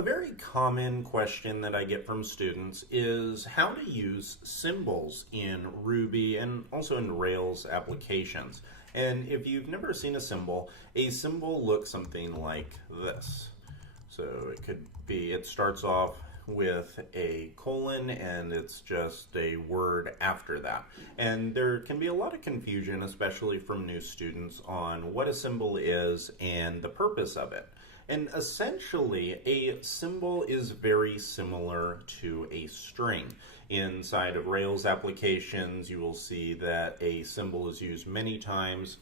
A very common question that I get from students is how to use symbols in Ruby and also in Rails applications. And if you've never seen a symbol looks something like this. So it starts off with a colon and it's just a word after that. And there can be a lot of confusion, especially from new students, on what a symbol is and the purpose of it. And essentially, a symbol is very similar to a string. Inside of Rails applications, you will see that a symbol is used many times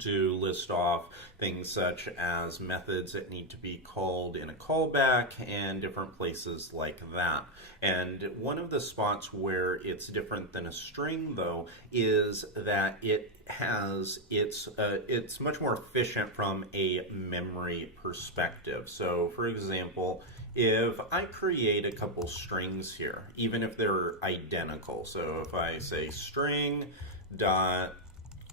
to list off things such as methods that need to be called in a callback and different places like that. And one of the spots where it's different than a string, though, is that it's much more efficient from a memory perspective. So, for example, if I create a couple strings here, even if they're identical, so if I say string dot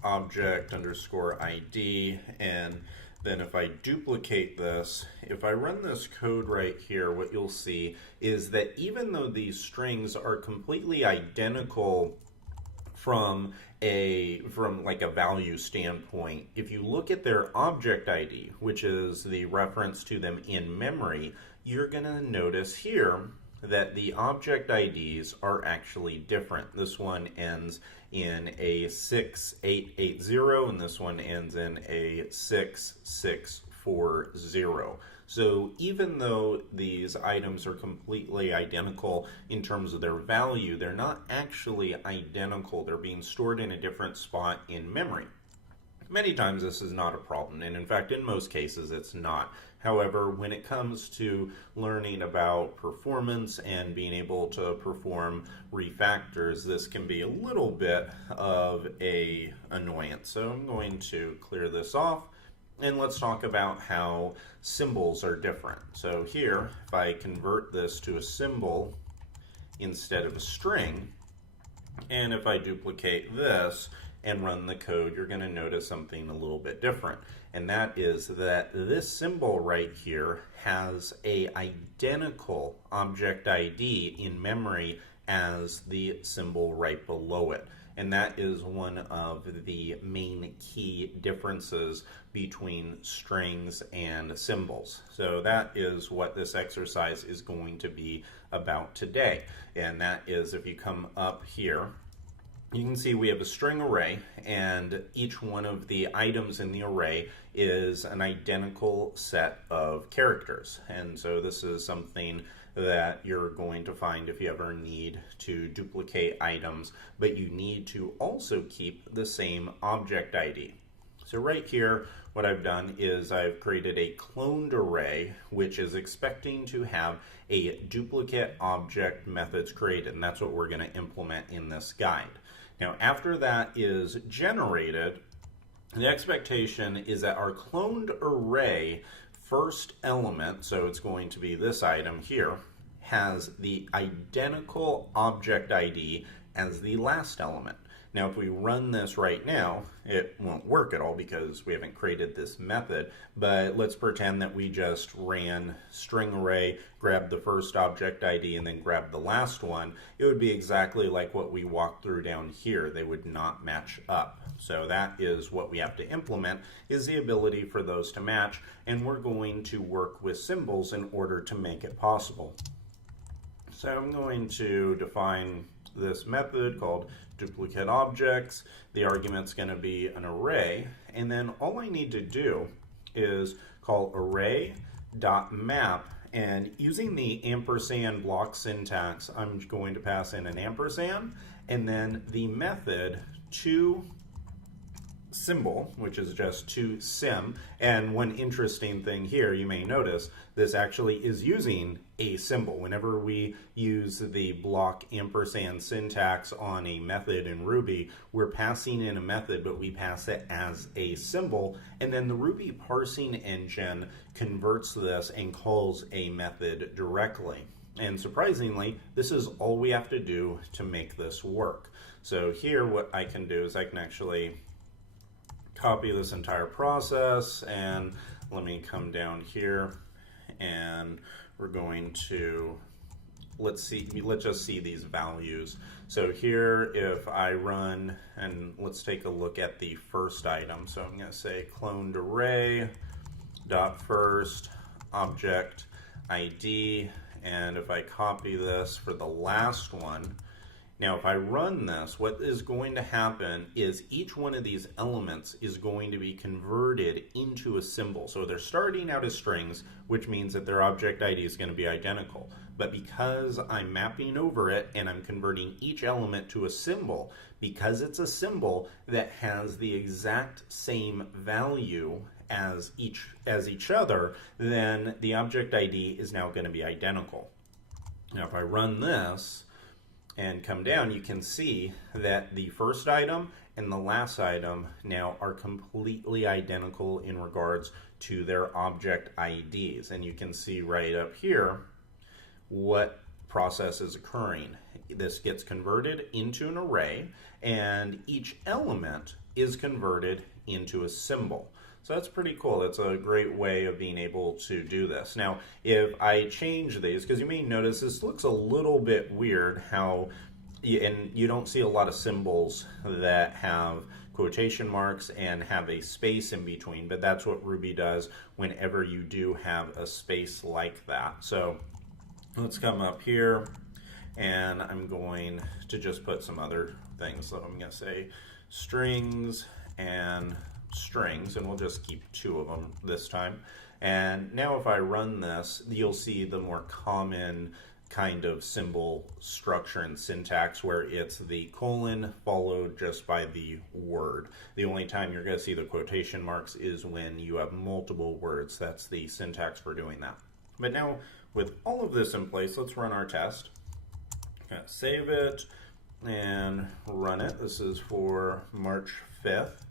object underscore ID, and then if I duplicate this, if I run this code right here, what you'll see is that even though these strings are completely identical from like a value standpoint, if you look at their object ID, which is the reference to them in memory, you're going to notice here that the object IDs are actually different. This one ends in a 6880 and this one ends in a 6640. So even though these items are completely identical in terms of their value, they're not actually identical. They're being stored in a different spot in memory. Many times this is not a problem, and in fact, in most cases, it's not. However, when it comes to learning about performance and being able to perform refactors, this can be a little bit of an annoyance. So I'm going to clear this off, and let's talk about how symbols are different. So here, if I convert this to a symbol instead of a string, and if I duplicate this and run the code, you're going to notice something a little bit different. And that is that this symbol right here has a identical object ID in memory as the symbol right below it. And that is one of the main key differences between strings and symbols. So that is what this exercise is going to be about today. And that is, if you come up here, you can see we have a string array, and each one of the items in the array is an identical set of characters. And so this is something that you're going to find if you ever need to duplicate items, but you need to also keep the same object ID. So right here, what I've done is I've created a cloned array, which is expecting to have a duplicate object methods created, and that's what we're going to implement in this guide. Now, after that is generated, the expectation is that our cloned array first element, so it's going to be this item here, has the identical object ID as the last element. Now, if we run this right now, it won't work at all because we haven't created this method, but let's pretend that we just ran string array, grabbed the first object ID, and then grabbed the last one. It would be exactly like what we walked through down here. They would not match up. So that is what we have to implement, is the ability for those to match, and we're going to work with symbols in order to make it possible. So I'm going to define this method called duplicate objects. The argument's going to be an array, and then all I need to do is call array.map, and using the ampersand block syntax, I'm going to pass in an ampersand, and then the method to symbol, which is just to sim. And one interesting thing here, you may notice this actually is using a symbol. Whenever we use the block ampersand syntax on a method in Ruby, we're passing in a method, but we pass it as a symbol, and then the Ruby parsing engine converts this and calls a method directly. And surprisingly, this is all we have to do to make this work. So here what I can do is I can actually copy this entire process, and let me come down here and we're going to, let's just see these values. So here, if I run, and let's take a look at the first item. So I'm going to say cloned array dot first object ID, and if I copy this for the last one, now if I run this, what is going to happen is each one of these elements is going to be converted into a symbol. So they're starting out as strings, which means that their object ID is going to be identical. But because I'm mapping over it and I'm converting each element to a symbol, because it's a symbol that has the exact same value as each other, then the object ID is now going to be identical. Now if I run this and come down, you can see that the first item and the last item now are completely identical in regards to their object IDs. And you can see right up here what process is occurring. This gets converted into an array, and each element is converted into a symbol. So that's pretty cool. That's a great way of being able to do this. Now, if I change these, because you may notice this looks a little bit weird how, and you don't see a lot of symbols that have quotation marks and have a space in between, but that's what Ruby does whenever you do have a space like that. So let's come up here, and I'm going to just put some other things. So I'm going to say strings and strings, and we'll just keep two of them this time. And now if I run this, you'll see the more common kind of symbol structure and syntax where it's the colon followed just by the word. The only time you're going to see the quotation marks is when you have multiple words. That's the syntax for doing that. But now with all of this in place, let's run our test. Save it and run it. This is for March 5th.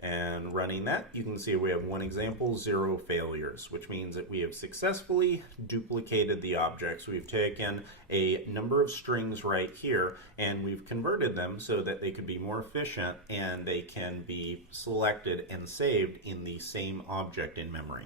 And running that, you can see we have one example, 0 failures, which means that we have successfully duplicated the objects. We've taken a number of strings right here, and we've converted them so that they could be more efficient and they can be selected and saved in the same object in memory.